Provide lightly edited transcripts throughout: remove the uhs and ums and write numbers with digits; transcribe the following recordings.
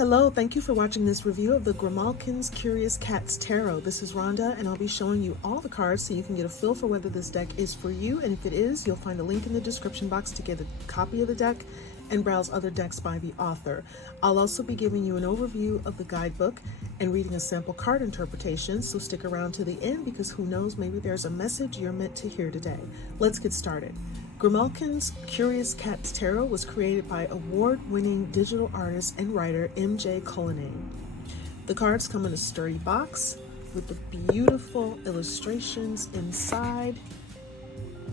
Hello, thank you for watching this review of the GRIMALKI'N'S Curious Cats Tarot. This is Rhonda, and I'll be showing you all the cards so you can get a feel for whether this deck is for you, and if it is, you'll find a link in the description box to get a copy of the deck and browse other decks by the author. I'll also be giving you an overview of the guidebook and reading a sample card interpretation, so stick around to the end because who knows, maybe there's a message you're meant to hear today. Let's get started. GRIMALKI'N'S Curious Cats Tarot was created by award-winning digital artist and writer MJ Cullinane. The cards come in a sturdy box with the beautiful illustrations inside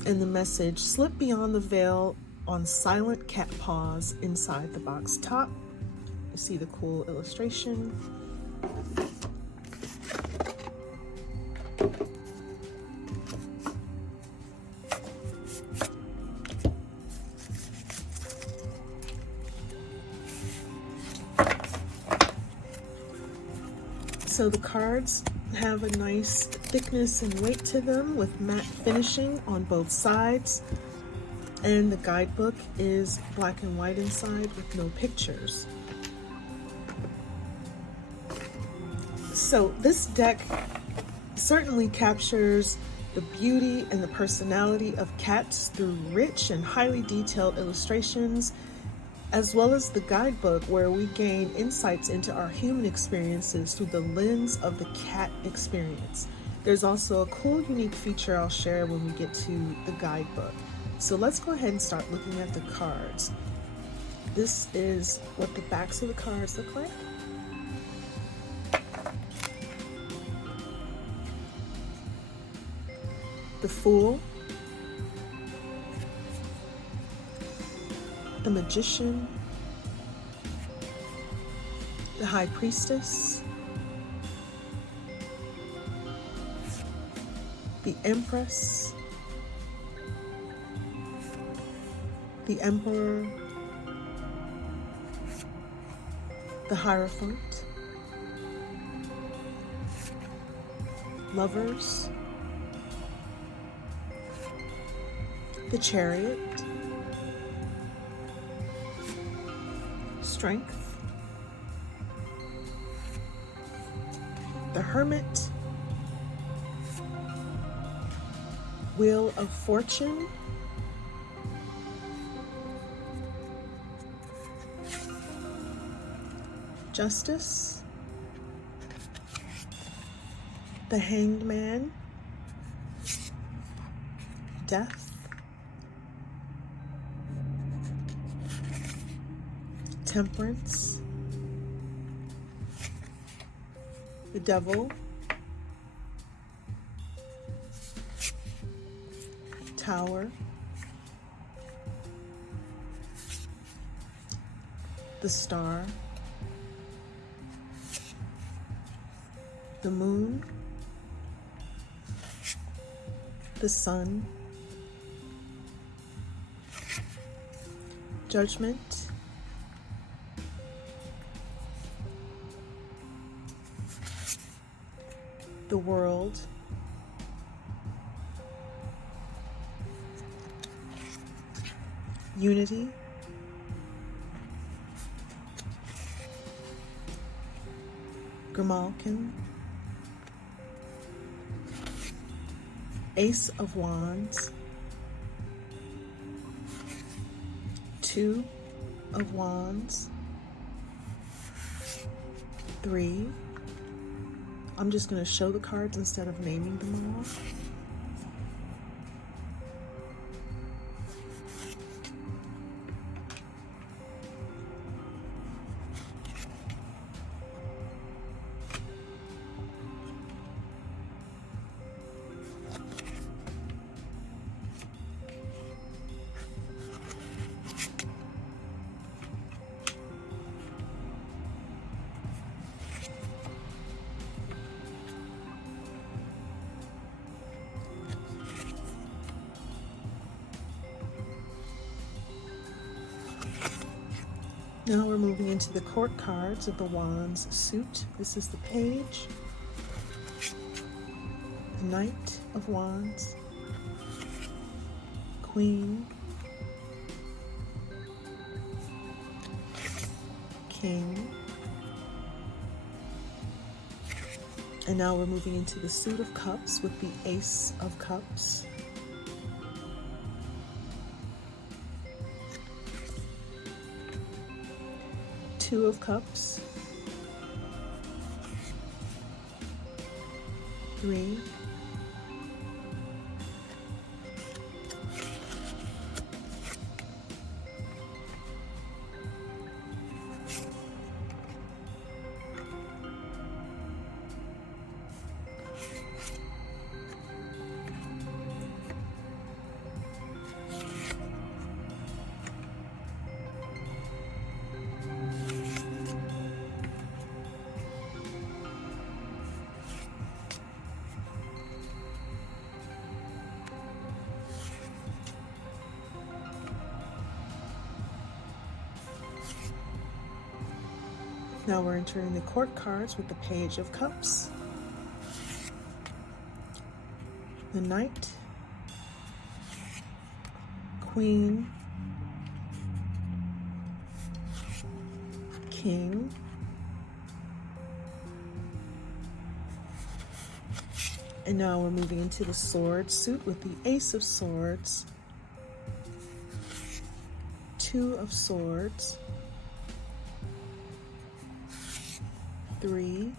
and the message, "Slip beyond the veil on silent cat paws" inside the box top. You see the cool illustration. So the cards have a nice thickness and weight to them with matte finishing on both sides. And the guidebook is black and white inside with no pictures. So this deck certainly captures the beauty and the personality of cats through rich and highly detailed illustrations, as well as the guidebook where we gain insights into our human experiences through the lens of the cat experience. There's also a cool, unique feature I'll share when we get to the guidebook. So let's go ahead and start looking at the cards. This is what the backs of the cards look like. The Fool, the Magician, the High Priestess, the Empress, the Emperor, the Hierophant, Lovers, the Chariot, Strength, the Hermit, Wheel of Fortune, Justice, the Hanged Man, Death, Temperance, the Devil, Tower, the Star, the Moon, the Sun, Judgment, the World, Unity, Grimalkin, Ace of Wands, Two of Wands, 3. I'm just going to show the cards instead of naming them all. Now we're moving into the court cards of the Wands suit. This is the Page, the Knight of Wands, Queen, King, And now we're moving into the suit of cups with the Ace of Cups. Two of Cups. 3. Now we're entering the court cards with the Page of Cups, the Knight, Queen, King, and now we're moving into the sword suit with the Ace of Swords, Two of Swords, 3,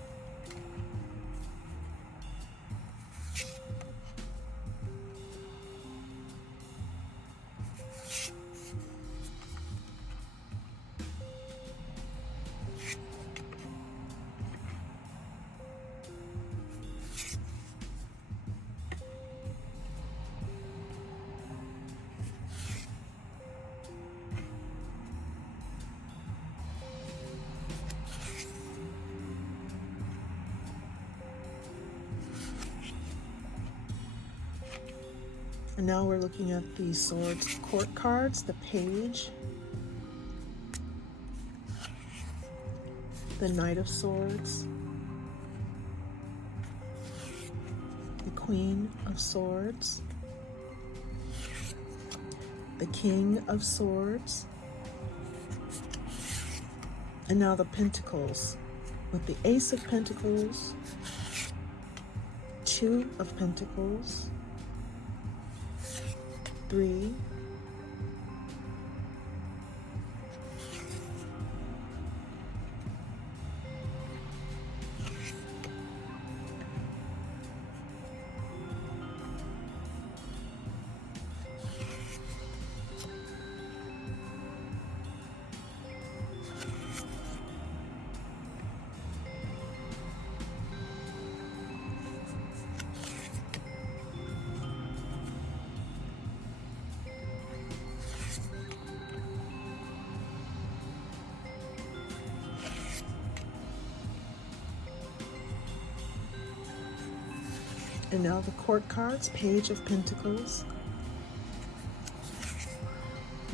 and now we're looking at the Swords court cards, the Page, the Knight of Swords, the Queen of Swords, the King of Swords, and now the Pentacles with the Ace of Pentacles, Two of Pentacles, 3, and now the court cards, Page of Pentacles,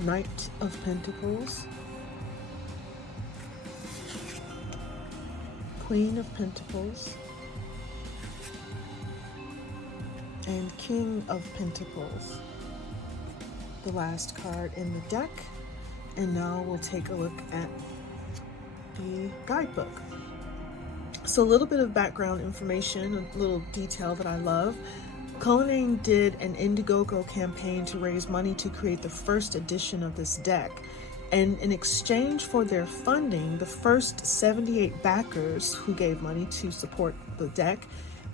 Knight of Pentacles, Queen of Pentacles, and King of Pentacles, the last card in the deck. And now we'll take a look at the guidebook. So a little bit of background information, a little detail that I love. Cullinane did an Indiegogo campaign to raise money to create the first edition of this deck. And in exchange for their funding, the first 78 backers who gave money to support the deck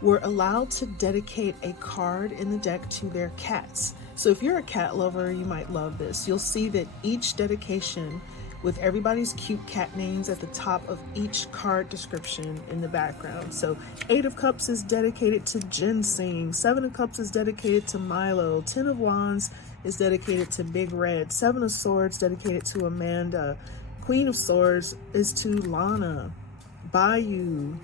were allowed to dedicate a card in the deck to their cats. So if you're a cat lover, you might love this. You'll see that each dedication with everybody's cute cat names at the top of each card description in the background. So 8 of Cups is dedicated to Ginseng, 7 of Cups is dedicated to Milo, 10 of Wands is dedicated to Big Red, 7 of Swords dedicated to Amanda, Queen of Swords is to Lana, Bayou,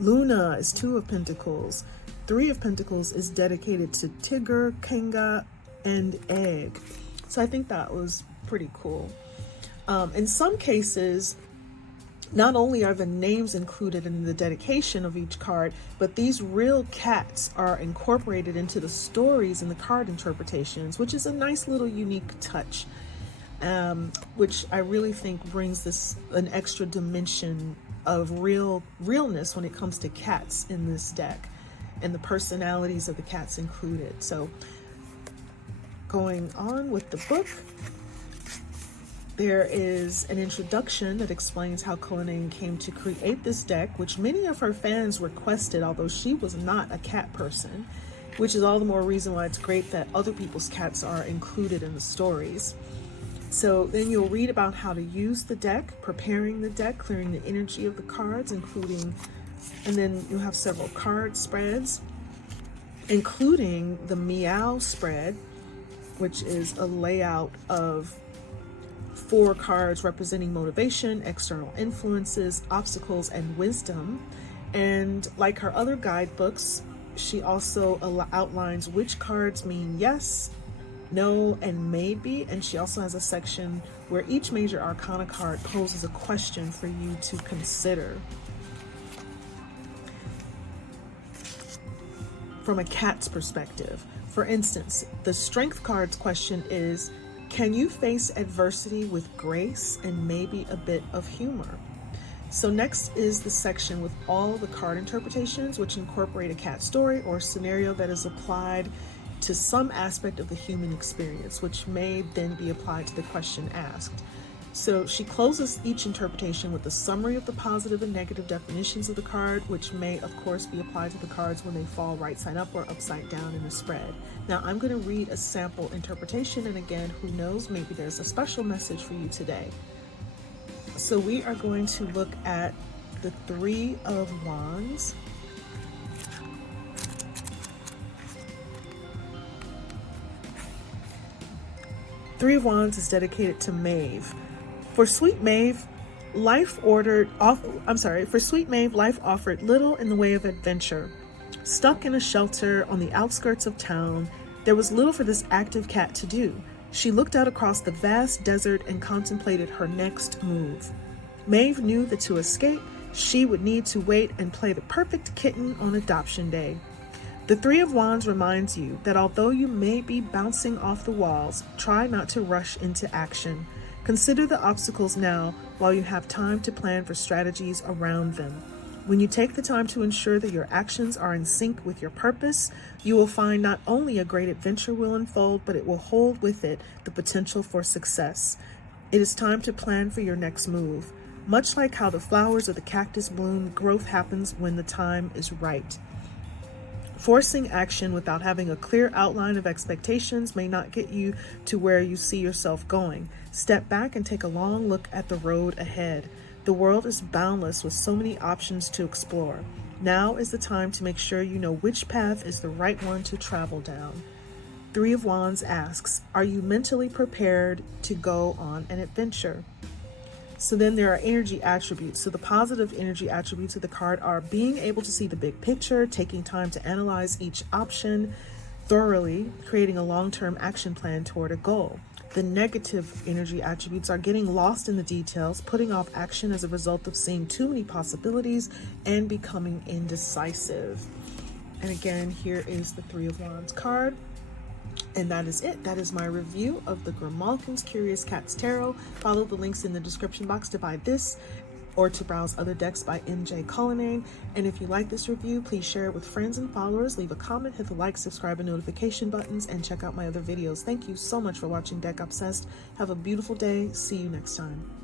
Luna is 2 of Pentacles, 3 of Pentacles is dedicated to Tigger, Kanga, and Egg. So I think that was pretty cool. In some cases, not only are the names included in the dedication of each card, but these real cats are incorporated into the stories and the card interpretations, which is a nice little unique touch, which I really think brings this an extra dimension of realness when it comes to cats in this deck, and the personalities of the cats included. So going on with the book, there is an introduction that explains how Cullinane came to create this deck, which many of her fans requested, although she was not a cat person, which is all the more reason why it's great that other people's cats are included in the stories. So then you'll read about how to use the deck, preparing the deck, clearing the energy of the cards, including, and then you'll have several card spreads, including the Meow spread, which is a layout of 4 cards representing motivation, external influences, obstacles, and wisdom. And like her other guidebooks, she also outlines which cards mean yes, no, and maybe. And she also has a section where each major arcana card poses a question for you to consider from a cat's perspective. For instance, the strength card's question is, can you face adversity with grace and maybe a bit of humor? So next is the section with all the card interpretations, which incorporate a cat story or scenario that is applied to some aspect of the human experience, which may then be applied to the question asked. So she closes each interpretation with a summary of the positive and negative definitions of the card, which may of course be applied to the cards when they fall right side up or upside down in the spread. Now I'm going to read a sample interpretation, and again, who knows, maybe there's a special message for you today. So we are going to look at the 3 of Wands. Three of Wands is dedicated to Maeve. For sweet Maeve, life offered little in the way of adventure. Stuck in a shelter on the outskirts of town, there was little for this active cat to do. She looked out across the vast desert and contemplated her next move. Maeve knew that to escape, she would need to wait and play the perfect kitten on adoption day. The 3 of Wands reminds you that although you may be bouncing off the walls, try not to rush into action. Consider the obstacles now while you have time to plan for strategies around them. When you take the time to ensure that your actions are in sync with your purpose, you will find not only a great adventure will unfold, but it will hold with it the potential for success. It is time to plan for your next move. Much like how the flowers of the cactus bloom, growth happens when the time is right. Forcing action without having a clear outline of expectations may not get you to where you see yourself going. Step back and take a long look at the road ahead. The world is boundless with so many options to explore. Now is the time to make sure you know which path is the right one to travel down. 3 of Wands asks, are you mentally prepared to go on an adventure? So then there are energy attributes. So the positive energy attributes of the card are being able to see the big picture, taking time to analyze each option thoroughly, creating a long-term action plan toward a goal. The negative energy attributes are getting lost in the details, putting off action as a result of seeing too many possibilities, and becoming indecisive. And again, here is the 3 of Wands card. And that is it. That is my review of the GRIMALKI'N's Curious Cats Tarot. Follow the links in the description box to buy this or to browse other decks by MJ Cullinane. And if you like this review, please share it with friends and followers. Leave a comment, hit the like, subscribe, and notification buttons, and check out my other videos. Thank you so much for watching Deck Obsessed. Have a beautiful day. See you next time.